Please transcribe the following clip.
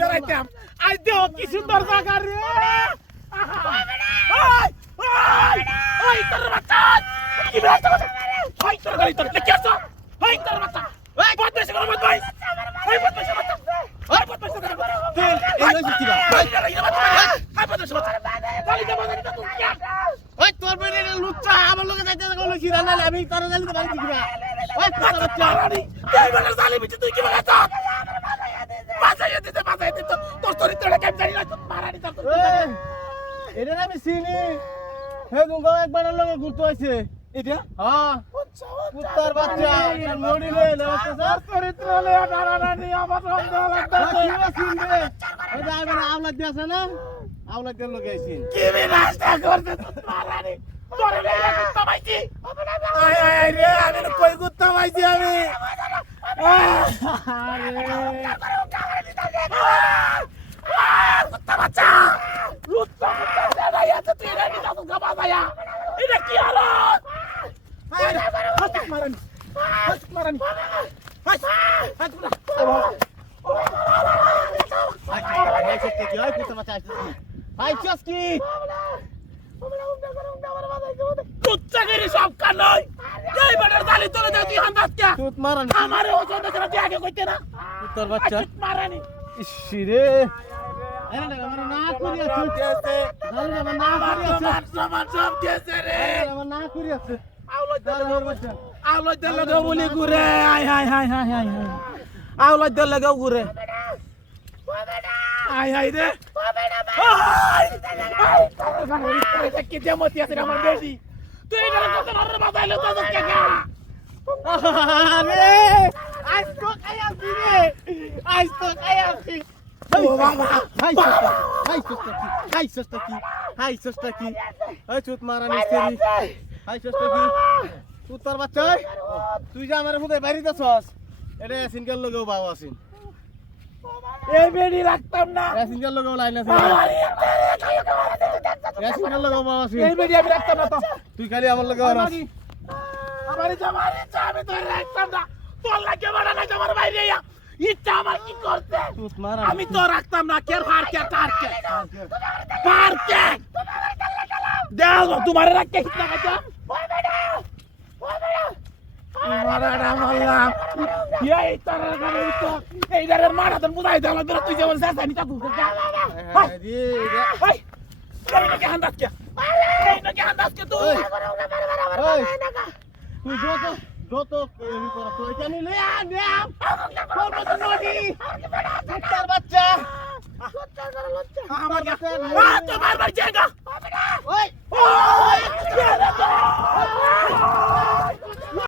বেড়াইতাম আজ দেহ কি সুন্দর জায়গা রে ওই তোর বাচ্চা কি বেড়াইতে ওই তোর গাড়ি তোর কি আছো ওই তোর বাচ্চা ওই বদমাইশ করো বদমাইশ ওই বদমাইশ বাচ্চা ওই বদমাইশ করো তেল এই লইছিস কি ওই বদমাইশ বাচ্চা গালি দে বাজারে তো কি ওই তোর বেরে লুচ্চা আমার লগে যাইতে কইছিস না আমি তোর জালিতে বাড়ি দিবা ওই তোর বাচ্চা এই বেলার জালি বিচে তুই কি বাগাছ বাজাইয়া দিতে তোর চরিত্রটা কেমন জানি না তোর মারানি তোর এটা আমি চিনি হে গঙ্গা একবার লগে ঘুরতে আইছে এটা হ্যাঁ কুত্তার বাচ্চা মরি লে তোর চরিত্র লে ডারানি আমার সন্দেহ লাগতাছে কি চিনবে ওই যে আমি আওলা দিয়েছে না আওলা দিয়ে লগে আইছি কি বিনাশটা করতে তোর মারানি তোরে লে কুত্তা পাইছি আয় আয় রে আমি কই কুত্তা পাইছি আমি কুত্তা বাচ্চা লুচ্চা কুত্তা দাইয়া তো তুই রেডি তো গাবা দাইয়া এটা কি হলো হাত মারানি হাত কুত্তাগিরি সব কান নয় এই বেটার জালি তোলে দে তুই হান্দাস কে তুত মারানি আমারে ওই জন্য তুই আগে কইতে না কুত্তার বাচ্চা মারানি ইসিরে আরে না আমার না করি আছে আরে আমার না করি আছে সব গেছে রে আমার না করি আছে আউলাই দেল লাগে বলি ঘুরে আয় হায় হায় হায় হায় আউলাই দেল লাগে ঘুরে আয় হায় রে কি দেমতি আছে আমার বেশি তুই এটা কত মারর বাজাইলো তো কে কে আরে আজ তো খাইছি রে আজ তো খাইছি ও বাবা হাই সস্তা কি এই চুত মারানি সেরি হাই সস্তা কি কুত্তার বাচ্চা তুই যে আমার ফুদে বাইরে যাছস এটা সিনকার লগেও বাও আছিস এই বেড়ি রাখতাম না সিনকার লগেও লাইন আছে সিনকার লগেও বাও আছিস এই বেড়ি আমি রাখতাম না তো তুই খালি আমার লগে আর আমারে জামারে আমি তো রাখতাম না তোর লাগে বড় না আমার বাইরে ইয়া ইচ্ছা আমার কি করতে চুত মারা আমি তো রাখতাম না কের ফার কে টার কে পার কে দাও তোমারে রাখ কে কিতনা কাটা মারাডা মারলাম এই তারের গানে তো এই দারের মারাদন বুঝাই দাও তোরা তুই যেমন সাসানি তা তুই কা হাই এই নাকি হান্দাস কে এই নাকি হান্দাস কে তুই তুই যত এমনি করা তো এটা নিলে আনাম কোন মত নদী কুত্তার বাচ্চা আমার কাছে তোমার বাচ্চা